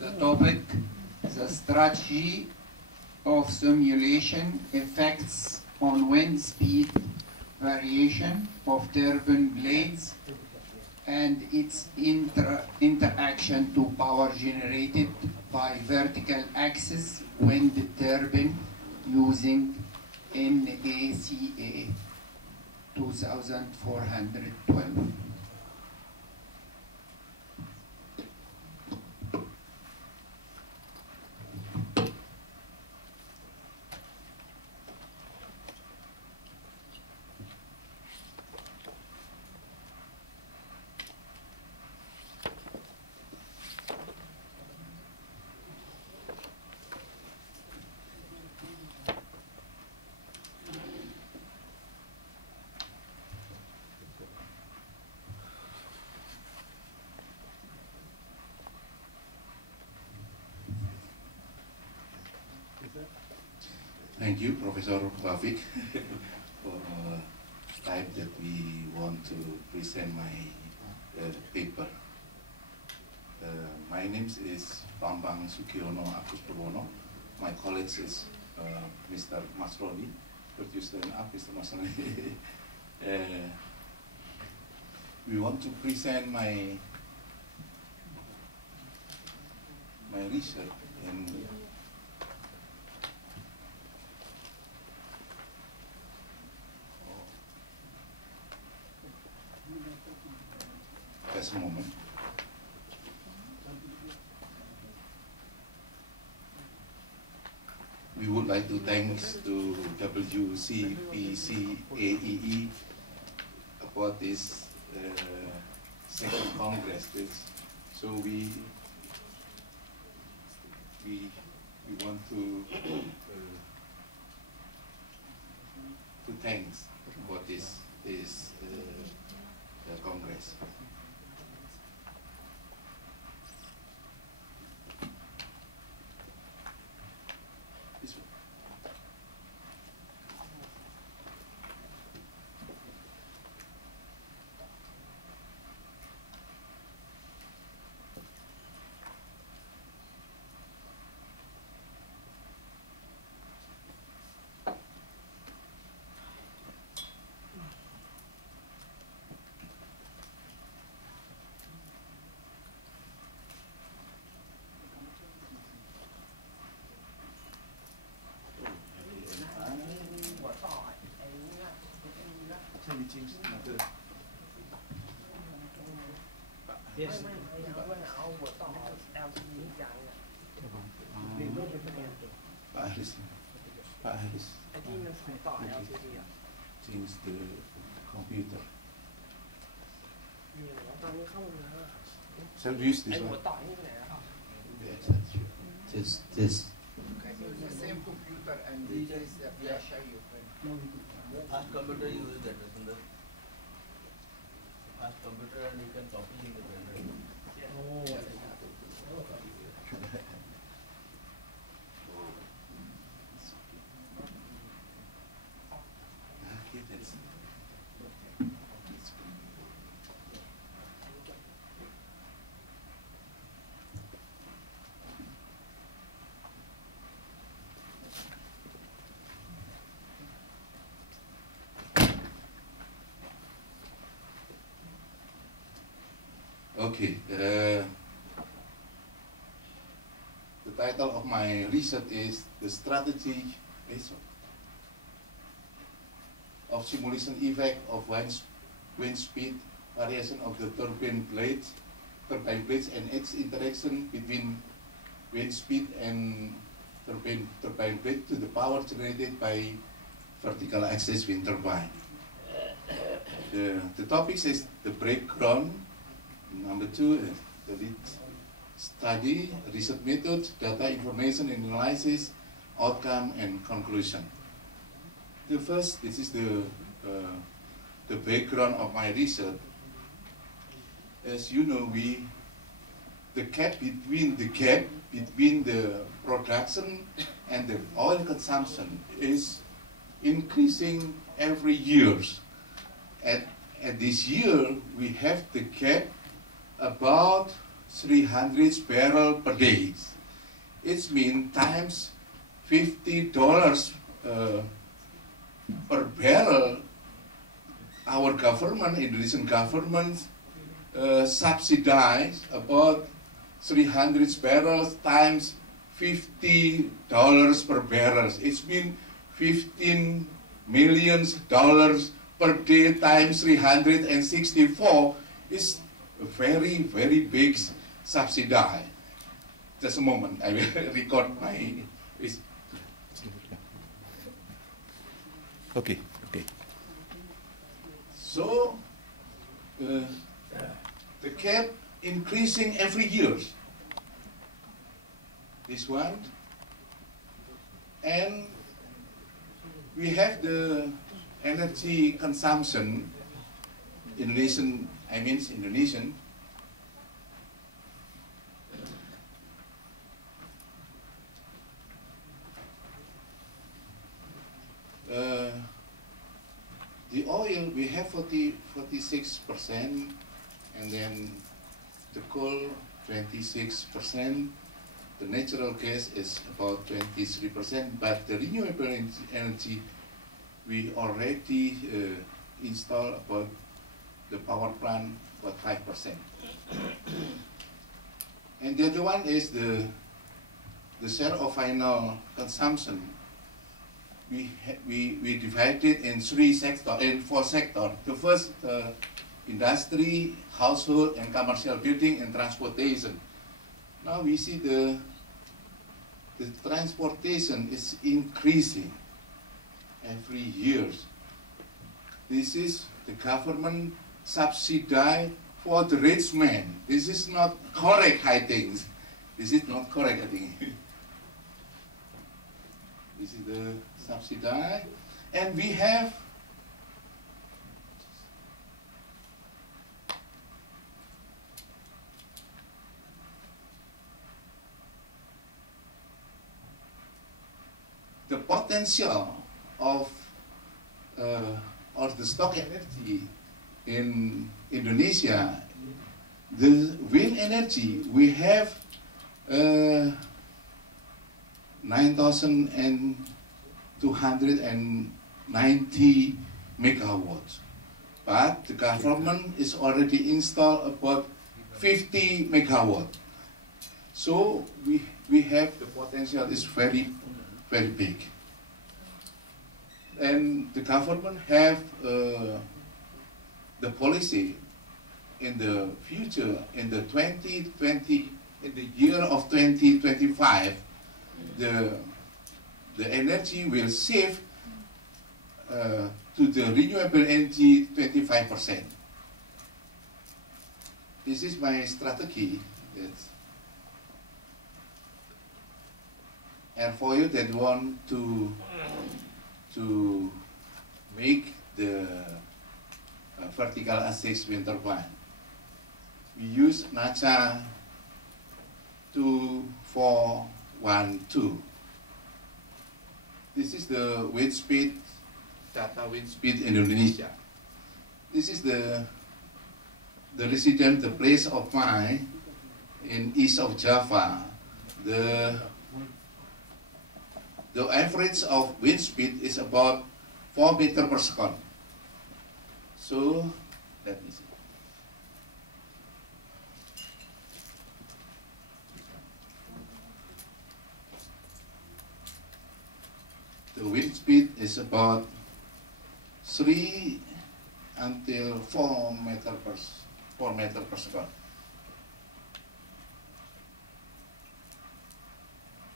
The topic, the strategy of simulation effects on wind speed variation of turbine blades and its interaction to power generated by vertical axis wind turbine using NACA 2412. Thank you, Professor Rafiq, for time that we want to present my paper. My name is Bambang Sugiyono Agus Purwono. My colleague is Mr. Masroni, producer and Mr. Masroni. We want to present my research in just a moment. We would like to thanks to WCPC&AES&E about this second Congress. So we want to thanks for this Congress. Yes. Pak Haris. Change the computer. Shall we use this one? Yes, that's true. This. It's the same computer and this is the flash you Ask computer use that, Sundar. Ask computer and you can copy in the pen drive. Okay, the title of my research is The Strategy of Simulation Effect of Wind Speed Variation of the Turbine blades and its interaction between wind speed and turbine blade to the power generated by vertical axis wind turbine. The topic is the background. Number 2 is the lead study, research method, data information and analysis, outcome and conclusion. The first, this is the background of my research. As you know, the gap between the production and the oil consumption is increasing every year. and this year we have the cap about 300 barrel per day. It means times $50 per barrel. Our government, Indonesian government, subsidize about 300 barrels times $50 per barrel. It means $15 million per day times 364 is a very, very big subsidy. Just a moment, I will record my. Okay. So the cap increasing every year. This one, and we have the energy consumption. Indonesian. The oil we have 46%, and then the coal 26%. The natural gas is about 23%, but the renewable energy we already installed about the power plant about 5%. And the other one is the share of final consumption. We divided in four sectors. The first, industry, household, and commercial building and transportation. Now we see the transportation is increasing every year. This is the government subsidy for the rich man. This is not correct, I think. This is not correct, I think. This is the subsidy, and we have the potential of the stock energy in Indonesia. The wind energy we have 9,290 megawatts, but the government is already installed about 50 megawatts. So we have the potential is very, very big. And the government have the policy in the future, in the year of 2025, the energy will save to the renewable energy 25%. This is my strategy. And for you that want to make the vertical axis wind turbine, we use NACA 2412. This is the wind speed, data wind speed in Indonesia. This is the resident, the place of mine in east of Java. The average of wind speed is about 4 meters per second. So, let me see. The wind speed is about 3 until 4 meters per second.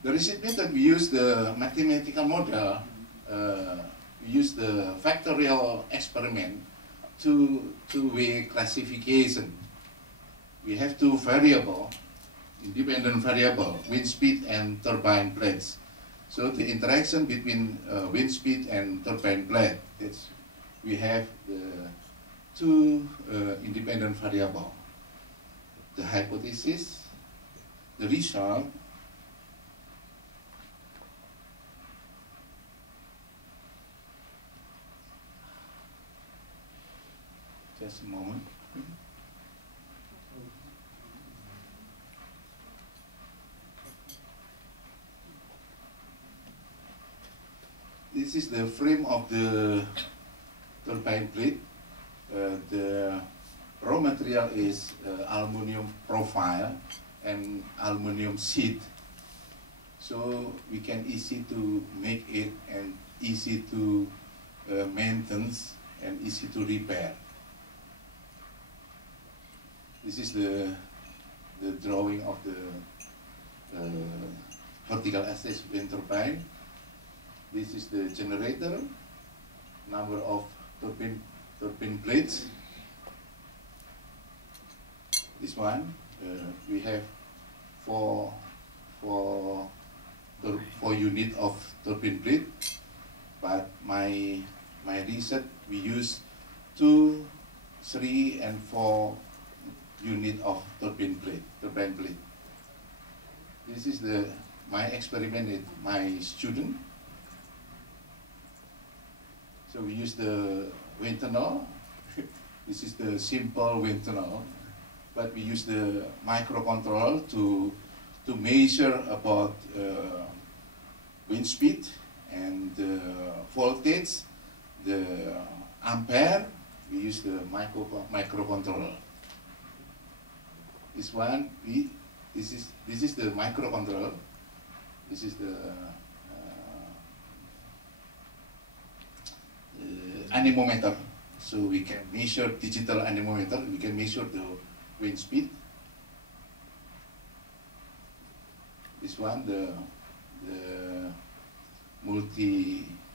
The recent method, we use the mathematical model, we use the factorial experiment two-way classification. We have two variables, independent variable, wind speed and turbine blades. So the interaction between wind speed and turbine blade, we have the two independent variables. The hypothesis, the result, Just a moment. This is the frame of the turbine blade. The raw material is aluminum profile and aluminum sheet. So we can easy to make it and easy to maintenance and easy to repair. This is the drawing of the vertical access wind turbine. This is the generator, number of turbine blades. This one, we have four unit of turbine blade, but my research we use 2, 3, and 4 unit of turbine blade. This is my experiment with my student. So we use the wind tunnel. This is the simple wind tunnel, but we use the microcontroller to measure about wind speed and the voltage, the ampere. We use the microcontroller. This one, this is the microcontroller. This is the anemometer. So we can measure digital anemometer. We can measure the wind speed. This one, the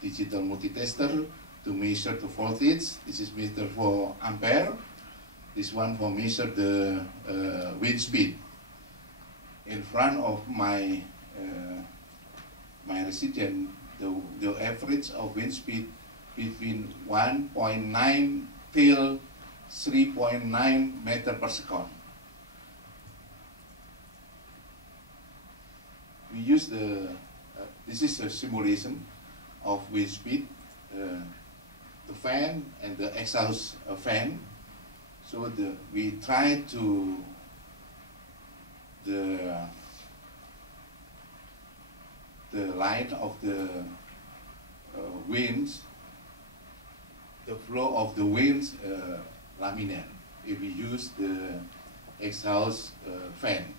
digital multi-tester to measure the voltage. This is meter for ampere. This one for measure the wind speed. In front of my resident, the average of wind speed between 1.9 till 3.9 meter per second. We use this is a simulation of wind speed, the fan and the exhaust fan. So we try to the line of the winds, the flow of the winds laminar if we use the exhaust fan.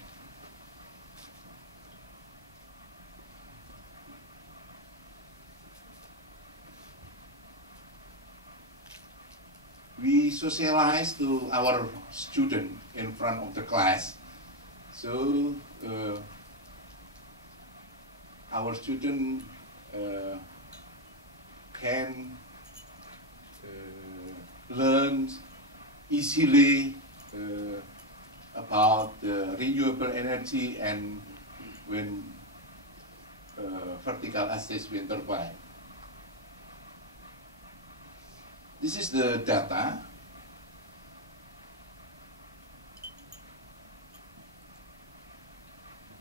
We socialize to our student in front of the class. So our student can learn easily about the renewable energy and when vertical access wind turbine. This is the data.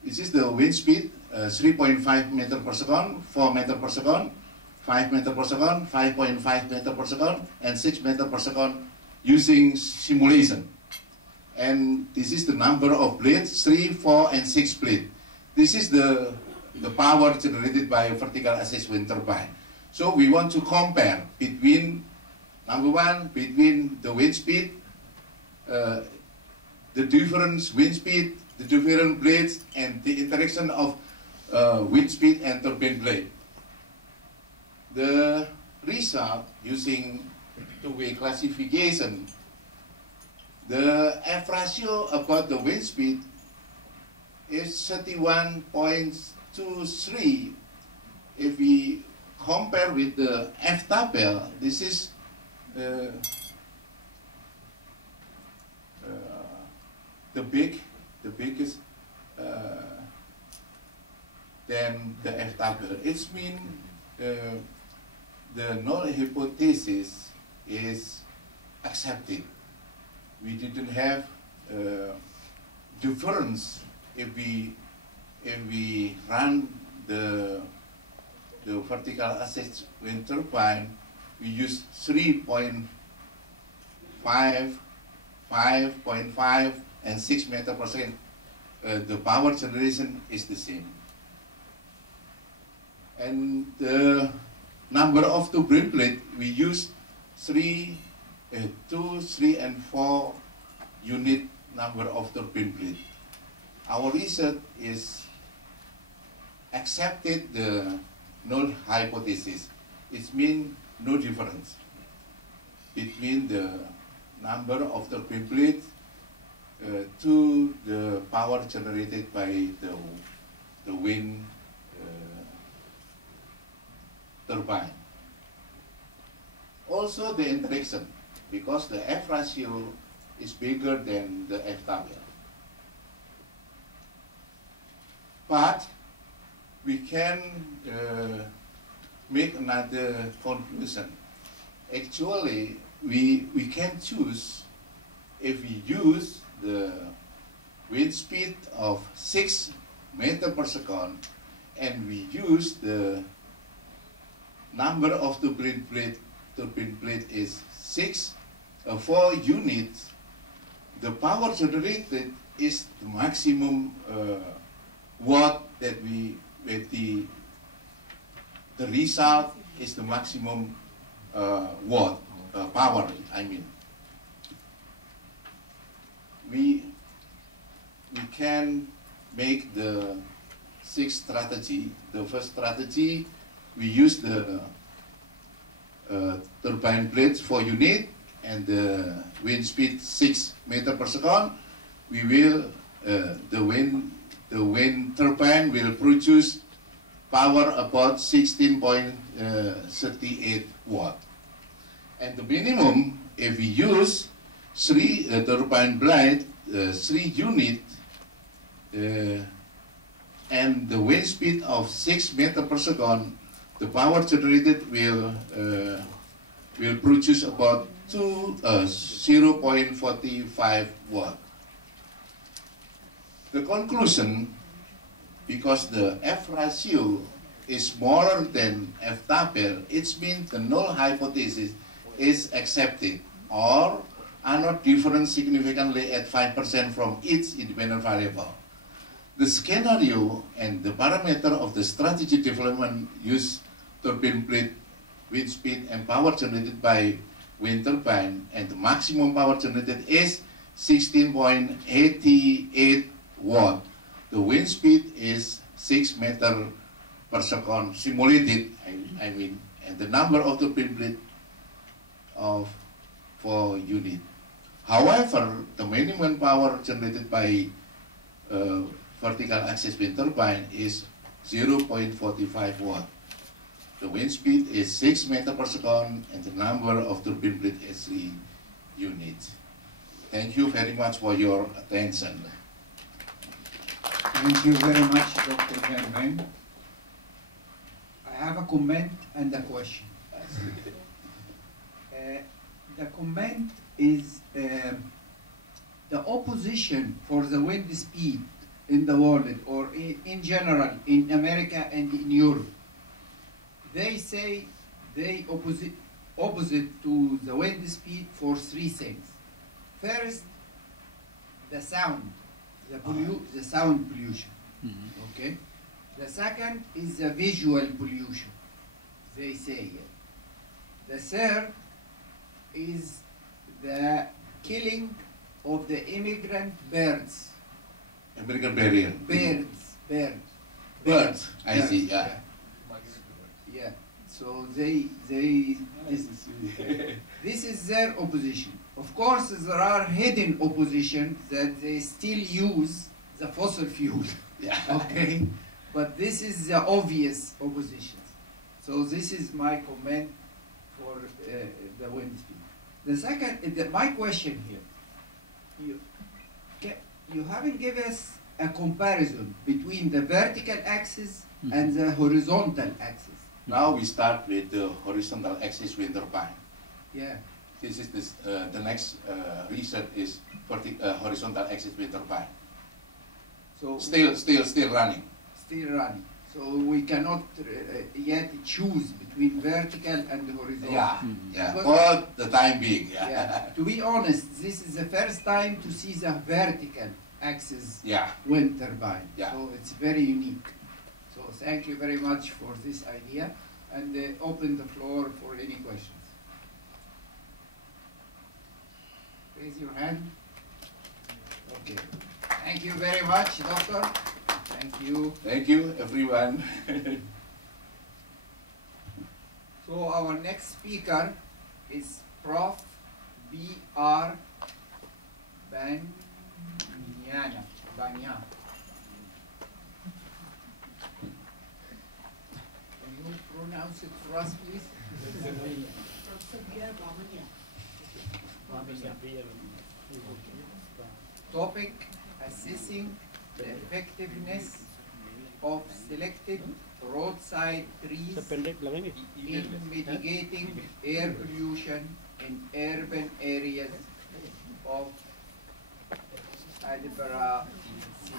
This is the wind speed, 3.5 meter per second, 4 meter per second, 5 meter per second, 5.5 meter per second, and 6 meter per second using simulation. And this is the number of blades, 3, 4, and 6 blades. This is the power generated by a vertical access wind turbine. So we want to compare between number one, between the wind speed, the different wind speed, the different blades, and the interaction of wind speed and turbine blade. The result using two-way classification, the F ratio about the wind speed is 31.23. If we compare with the F table, this is the biggest than the F table. It's mean the null hypothesis is accepted. We didn't have difference if we run the vertical access wind turbine. We use 3.5 5.5, and 6 meter per second, the power generation is the same. And the number of turbine blades, we use 2, 3, and 4 unit number of turbine blades. Our research is accepted the null hypothesis. It means no difference between the number of turbine blades to the power generated by the wind turbine. Also the interaction, because the F ratio is bigger than the F tabel. But we can make another conclusion. Actually, we can choose, if we use the wind speed of 6 meters per second and we use the number of turbine blade is 4 units, the power generated is the maximum watt that the result is the maximum watt power, I mean. We can make the 6 strategy. The first strategy, we use the turbine blades 4 unit and the wind speed 6 meters per second. We will the wind turbine will produce power about 16.38 watt. And the minimum, if we use 3 turbine blade 3 unit and the wind speed of 6 meters per second, the power generated will produce about 0.45 watt. The conclusion, because the F ratio is smaller than F tabel, it means the null hypothesis is accepted or are not different significantly at 5% from each independent variable. The scenario and the parameter of the strategy development use turbine blade, wind speed, and power generated by wind turbine, and the maximum power generated is 16.88 watt. The wind speed is 6 meters per second simulated, I mean, and the number of turbine blade of 4 unit. However, the minimum power generated by vertical axis wind turbine is 0.45 watt. The wind speed is 6 meters per second and the number of turbine blade is 3 units. Thank you very much for your attention. Thank you very much, Dr. Bambang. I have a comment and a question. The comment is the opposition for the wind speed in the world, or in general, in America and in Europe. They say they opposite to the wind speed for 3 things. First, the sound, the sound pollution. Okay. The second is the visual pollution, they say. The third is the killing of the immigrant birds. American barrier. Birds. I see. Yeah. Yeah. So this is their opposition. Of course, there are hidden opposition that they still use the fossil fuel. Yeah. Okay. But this is the obvious opposition. So this is my comment for the wind speed. The second, my question here, you haven't given us a comparison between the vertical axis and the horizontal axis. Now we start with the horizontal axis wind turbine. Yeah. This is the next research is horizontal axis wind turbine. So Still running. Still running. So we cannot yet choose between vertical and horizontal. Yeah, yeah, But- for the time being, yeah. Yeah. To be honest, this is the first time to see the vertical axis Yeah, wind turbine. Yeah. So it's very unique. So thank you very much for this idea, and open the floor for any questions. Raise your hand. Okay. Thank you very much, Doctor. Thank you. thank you, everyone. So our next speaker is Prof. B.R. Banyana. Can you pronounce it for us, please? Topic: assessing the effectiveness of selected roadside trees in mitigating air pollution in urban areas of Adibara City.